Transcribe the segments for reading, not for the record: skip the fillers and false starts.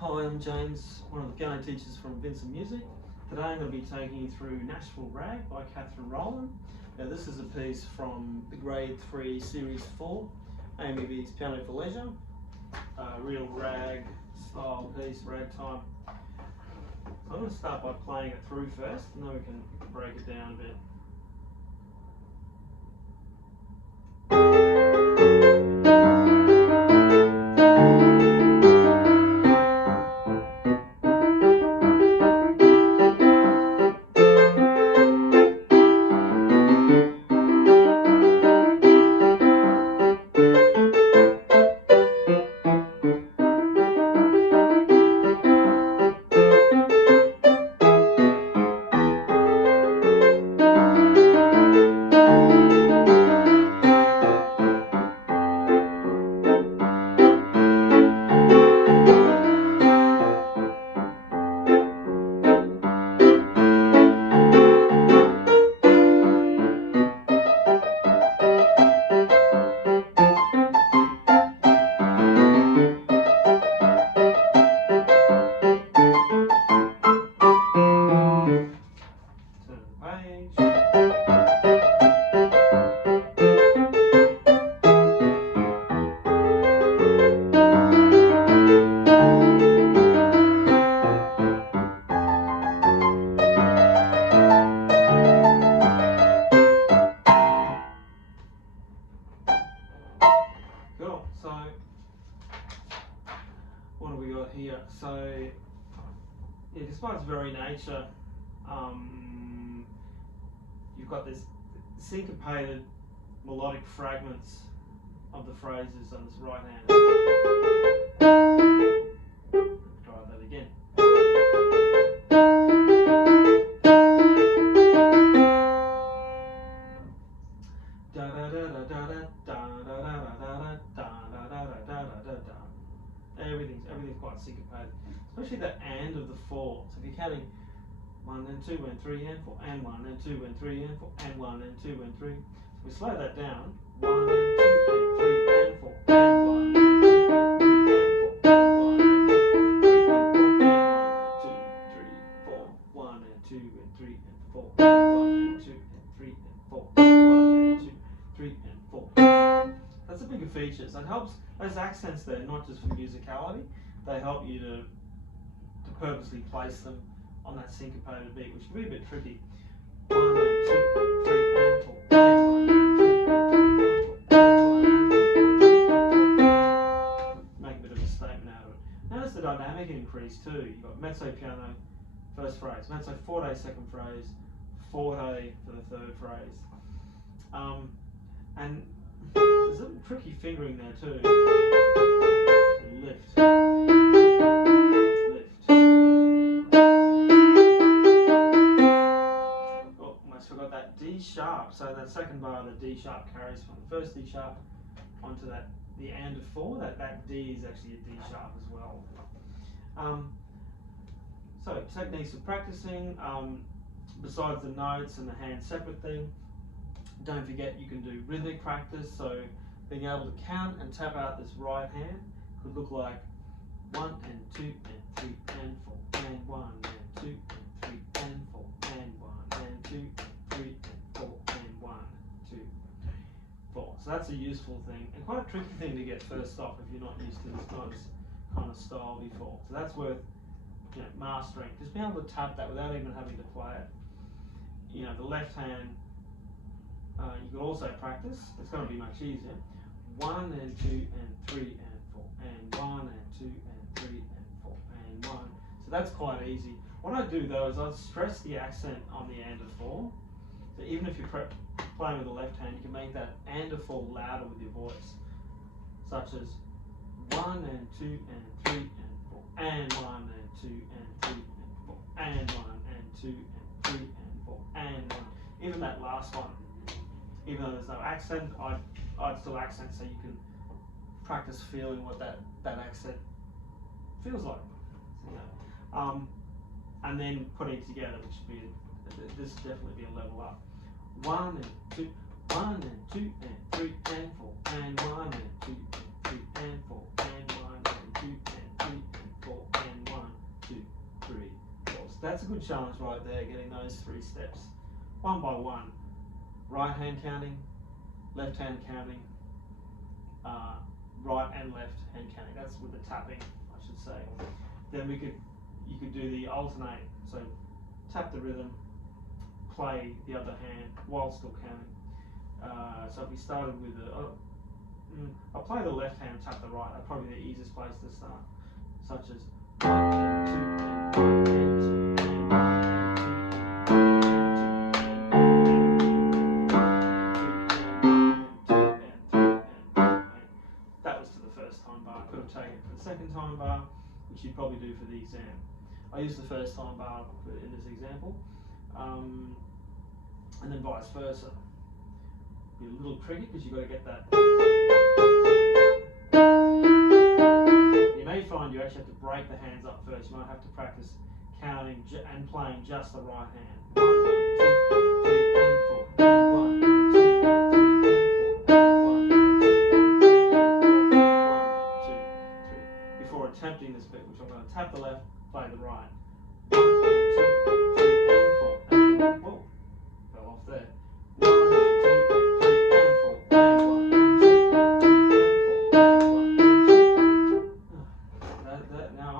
Hi, I'm James, one of the piano teachers from Vincent Music. Today I'm going to be taking you through Nashville Rag by Rollin. Now this is a piece from the Grade 3 Series 4, AMEB's Piano for Leisure. Real rag style piece, ragtime. So I'm going to start by playing it through first, and then we can break it down a bit. Cool, so what have we got here? So, yeah, despite its very nature, you've got this syncopated melodic fragments of the phrases on this right hand. Try that again. Da da da da da da da da da da da da da da. Everything's quite syncopated, especially the and of the four. So if you're counting 1 and 2 and 3 and 4 and 1 and 2 and 3 and 4 and 1 and 2 and 3. So we slow that down. 1 and 2 and 3 and 4 and 1 and 2 and 3 and 4 and 1 and 2 and 3 and 4 and 1 and 2 and 3 and 4 and 1 and 2 and 3 and 4. That's a bigger feature. So it helps those accents there, not just for musicality. They help you to purposely place them on that syncopated beat, which can be a bit tricky. 1 and 2 and 3 and 4 and 1 and 2 and 3 and 4 and 1 and 2 and 3 and 4. Make a bit of a statement out of it. Notice the dynamic increase too. You've got mezzo piano, first phrase, mezzo forte, second phrase, forte for the third phrase. And there's a little tricky fingering there too. Lift. Forgot that D sharp, so that second bar of the D sharp carries from the first D sharp onto the and of 4. That D is actually a D sharp as well. So techniques for practicing, besides the notes and the hand separate thing, don't forget you can do rhythmic practice, so being able to count and tap out this right hand could look like 1 and 2 and 3 and 4 and 1 and 2 and 3 and 4 and 1 and 2 and 3 and 4 and 1, 2, 4. So that's a useful thing and quite a tricky thing to get first off if you're not used to this kind of style before. So that's worth mastering. Just being able to tap that without even having to play it. The left hand you can also practice. It's going to be much easier. 1 and 2 and 3 and 4 and 1 and 2 and 3 and 4 and 1. So that's quite easy. What I do though is I stress the accent on the and of 4. So even if you're playing with the left hand, you can make that and of 4 louder with your voice, such as 1 and 2 and 3 and 4 and 1 and 2 and 3 and 4 and 1 and 2 and 3 and 4 and 1. Even that last one, even though there's no accent, I'd still accent so you can practice feeling what that accent feels like. And then putting it together, which would be this would definitely be a level up. 1 and 2 and 3 and 4 and 1 and 2 and 3 and 4 and 1 and 2 and 3 and 4 and that's a good challenge right there, getting those 3 steps, one by one. Right hand counting, left hand counting, right and left hand counting. That's with the tapping, I should say. Then you could do the alternate. So tap the rhythm, play the other hand while still counting. So if we started with I'll play the left hand, tap the right. That's probably the easiest place to start. Such as 1 and 2 and 1 and 2 and 1 and 2. That was to the first time bar. I could have taken it for the second time bar, which you'd probably do for the exam. I used the first time bar in this example, and then vice versa. Be a little tricky because you've got to get that. You may find you actually have to break the hands up first. You might have to practice counting and playing just the right hand. 1, 2, 3, and 4. And 1, 2, 3, and 4. And 1, 2, 3, and 4. 1, 2, 3. Before attempting this bit, which I'm going to tap the left, play the right. 1, 2, 3, and 4. And whoa, fell off there. 1, 2, 3, and 4. And 1, 2, 3, and 4. And 1, 2. Now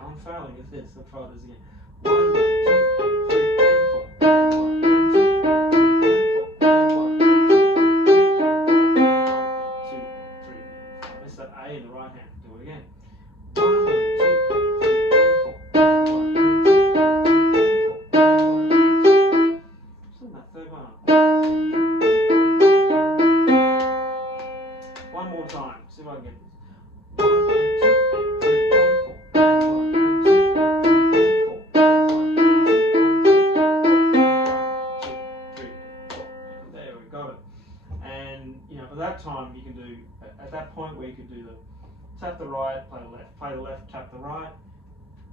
I'm failing at this. I'll try this again. 1, 2, 3, and 4. And 1, 2, 3, and 4. And 1, 2, 3, and 4. Miss that A in the right hand. Do it again. 1, 2, 3, and 4. And 1, 2, 3, and 4. And 1, 2. Just that third one up. One more time. See if I can get this. 1 and 2 and 3 and 4. And 1 and 2 and 3 and 4. And 1 and 2 and 3 and 4. 1, 2, 3 and 4. There we got it. And by that time you can do at that point where you could do the tap the right, play the left, tap the right.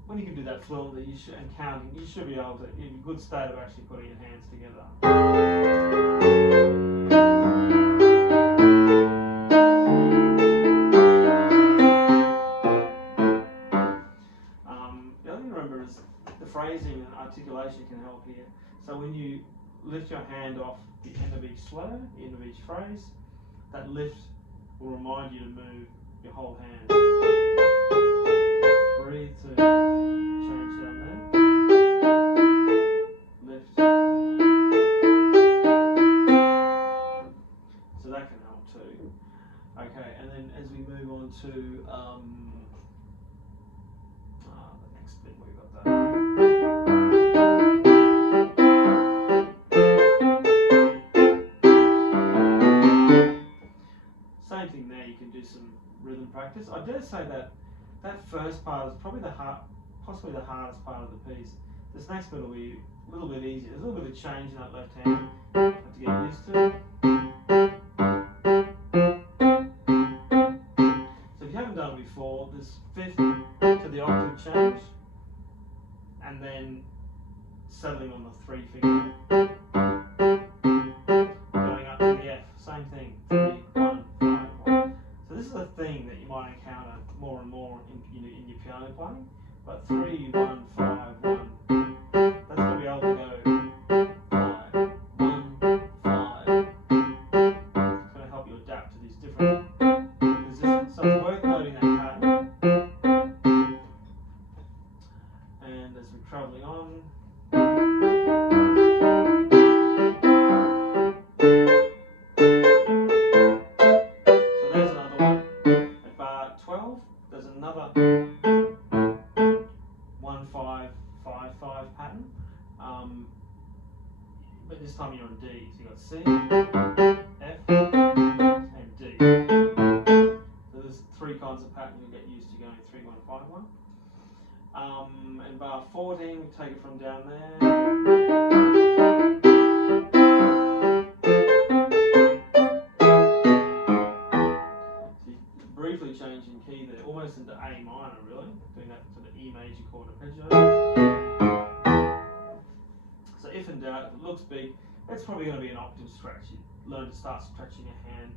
When you can do that fluently, and counting, you should be able to, in a good state of actually putting your hands together. The other thing to remember is the phrasing and articulation can help here. So when you lift your hand off the end of each slur, the end of each phrase, that lift will remind you to move your whole hand. Breathe to change down there. Lift. So that can help too. Okay, and then as we move on to the next bit, we've got that. Same thing there, you can do some rhythm practice. I dare say that first part is probably possibly the hardest part of the piece. This next bit will be a little bit easier. There's a little bit of change in that left hand you have to get used to. So if you haven't done it before, this fifth to the octave change, and then settling on the 3 finger, going up to the F, same thing, 3, 1, 5, 1. So this is a thing that you might encounter more and more in your piano playing, but 3, 1, 5, 1. That's going to be able to go 5, 1, 5. It's going to help you adapt to these different positions. So it's worth noting that pattern. And as we're travelling on, so there's another one. At bar 12, there's another 1, 5, 5, 5 pattern. But this time you're on D. So you've got C, F, and D. So there's 3 kinds of pattern you'll get used to going 3, 1, 5, 1. And bar 14, we take it from down there. So you briefly changing key there, almost into A minor really, doing that to the E major chord arpeggio. So if in doubt, if it looks big, it's probably going to be an octave stretch. You learn to start stretching your hand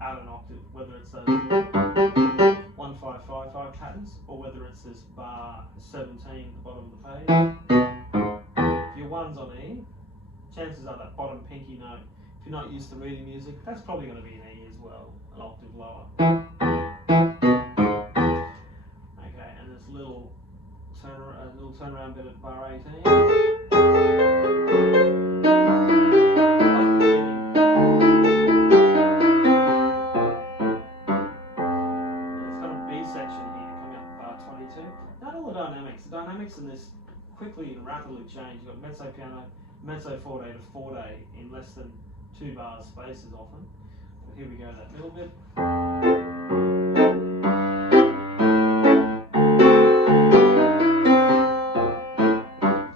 out an octave, whether it's those 1, 5, 5, 5 patterns, or whether it's this bar 17 at the bottom of the page. ones on E, chances are that bottom pinky note, if you're not used to reading music, that's probably going to be an E as well, an octave lower. Okay, and this little turnaround bit at bar 18. It's got a B section here coming up at bar 22. Not all the dynamics. The dynamics in this quickly and rapidly change. You've got mezzo piano, mezzo forte to forte in less than 2 bars spaces often. But here we go, that middle bit.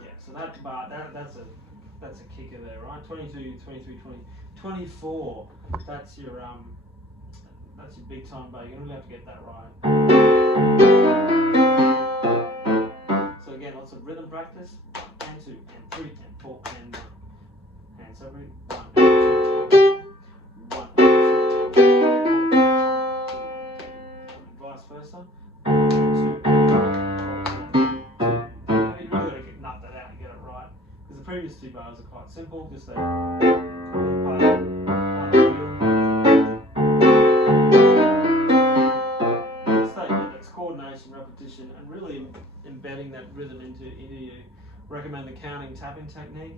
Yeah, so that bar, that's a kicker there, right? 22, 23, 20, 24. That's your big time bar. You're gonna really have to get that right. So again, lots of rhythm practice. 1 and 2 and 3 and 4 and 1. Hands separate. 1 and 2 and 1 and 2 and vice versa. 1 and 2 and 3 and 4 and 1. You really got to nut that out and get it right, because the previous 2 bars are quite simple. Just a part of that's coordination, repetition, and really embedding that rhythm into you. Recommend the counting tapping technique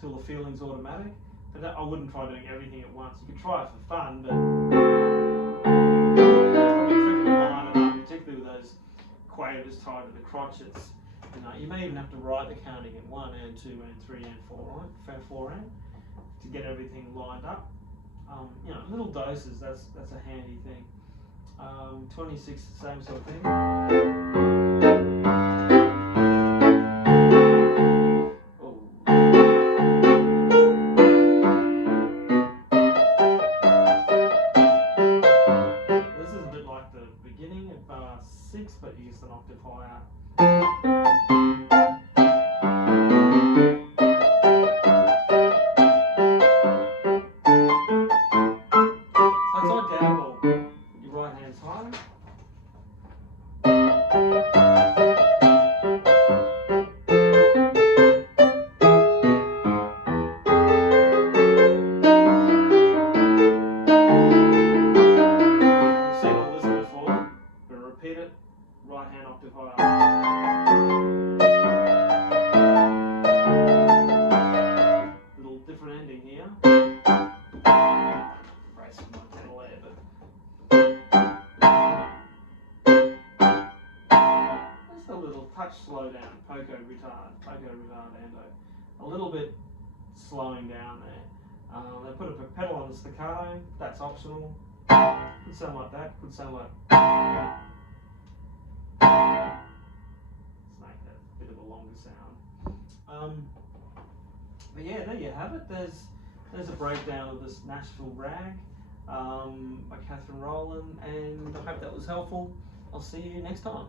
till the feeling's automatic. But I wouldn't try doing everything at once. You could try it for fun, but it's probably tricky to line it up, particularly with those quavers tied to the crotchets. You may even have to write the counting in 1 and 2 and 3 and 4, right? 4 and to get everything lined up. Little doses. That's a handy thing. 26, same sort of thing. This is a bit like the beginning at bar 6, but you just an octave higher. So it's identical. Your right hand's higher. We've seen all this before, but repeat it. Right hand octave higher. Little different ending here. Brace my pedal there, but just a little touch slow down. Poco retardando. A little bit slowing down there. They put a pedal on the staccato. That's optional. Could sound like that. Could sound like. Let's make that a bit of a longer sound. But yeah, there you have it. There's a breakdown of this Nashville rag by Rollin, and I hope that was helpful. I'll see you next time.